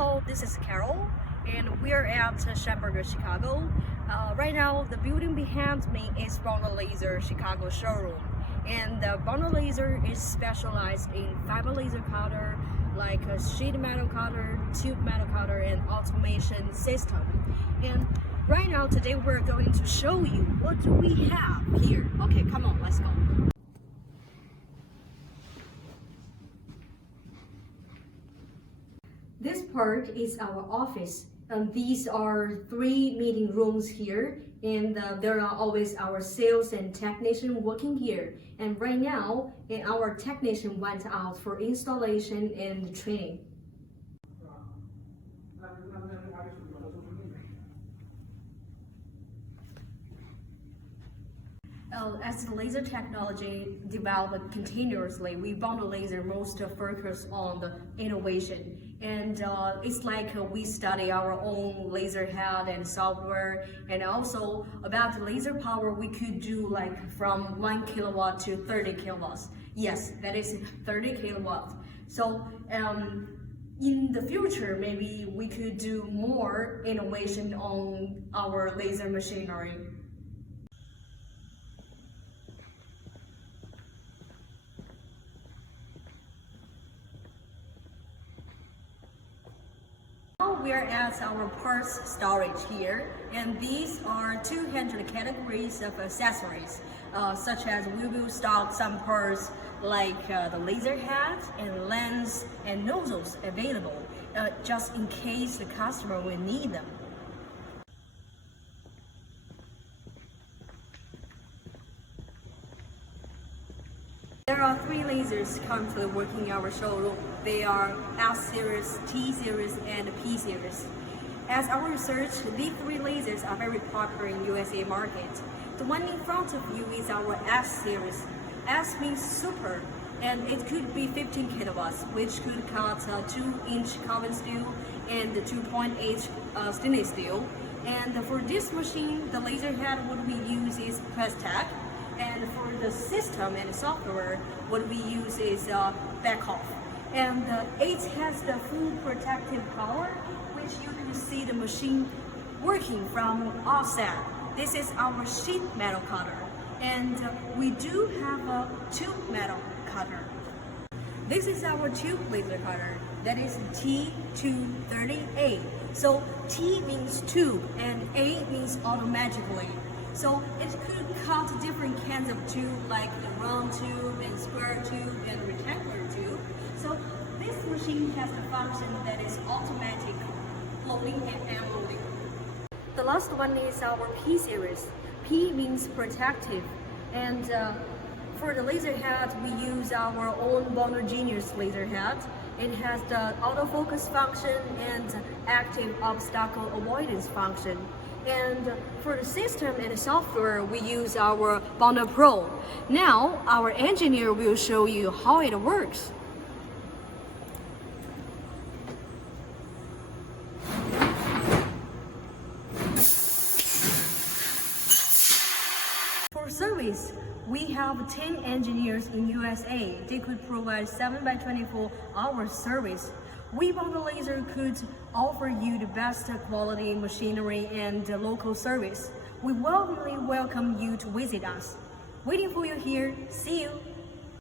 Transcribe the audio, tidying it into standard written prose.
Hello, this is Carol, and we're at Shamburger, Chicago. Right now, the building behind me is BODORLASER Chicago showroom, and the BODORLASER is specialized in fiber laser cutter, like a sheet metal cutter, tube metal cutter, and automation system. And right now, today we're going to show you what do we have here. Okay, come on, let's go. This part is our office. These are 3 meeting rooms here, and there are always our sales and technician working here. And right now, our technician went out for installation and training. As the laser technology developed continuously, we BODORLASER most focus on the innovation. And it's like we study our own laser head and software, and also about the laser power we could do like from 1 kilowatt to 30 kilowatts. Yes, that is 30 kilowatts. So in the future, maybe we could do more innovation on our laser machinery. Now we are at our parts storage here, and these are 200 categories of accessories, such as we will stock some parts like the laser head and lens and nozzles available, just in case the customer will need them. There are 3 lasers currently working in our showroom. They are S series, T series, and P series. As our research, these 3 lasers are very popular in USA market. The one in front of you is our S series. S means super, and it could be 15 kilowatts, which could cut 2-inch carbon steel and 2.8 stainless steel. And for this machine, the laser head what we use is Prestec. And for the system and software, what we use is Backoff. And it has the full protective power, which you can see the machine working from offset. This is our sheet metal cutter. And we do have a tube metal cutter. This is our tube laser cutter. That is T230A. So T means tube and A means automatically. So it could cut different kinds of tube, like the round tube and square tube and rectangular tube. So this machine has the function that is automatic loading and unloading. The last one is our P series. P means protective, and for the laser head, we use our own Bodor Genius laser head. It has the autofocus function and active obstacle avoidance function. And for the system and the software, we use our Bodor Pro. Now, our engineer will show you how it works. For service, we have 10 engineers in USA. They could provide 7x24 hours service. We BODORLASER could offer you the best quality machinery and local service. We warmly welcome you to visit us. Waiting for you here. See you!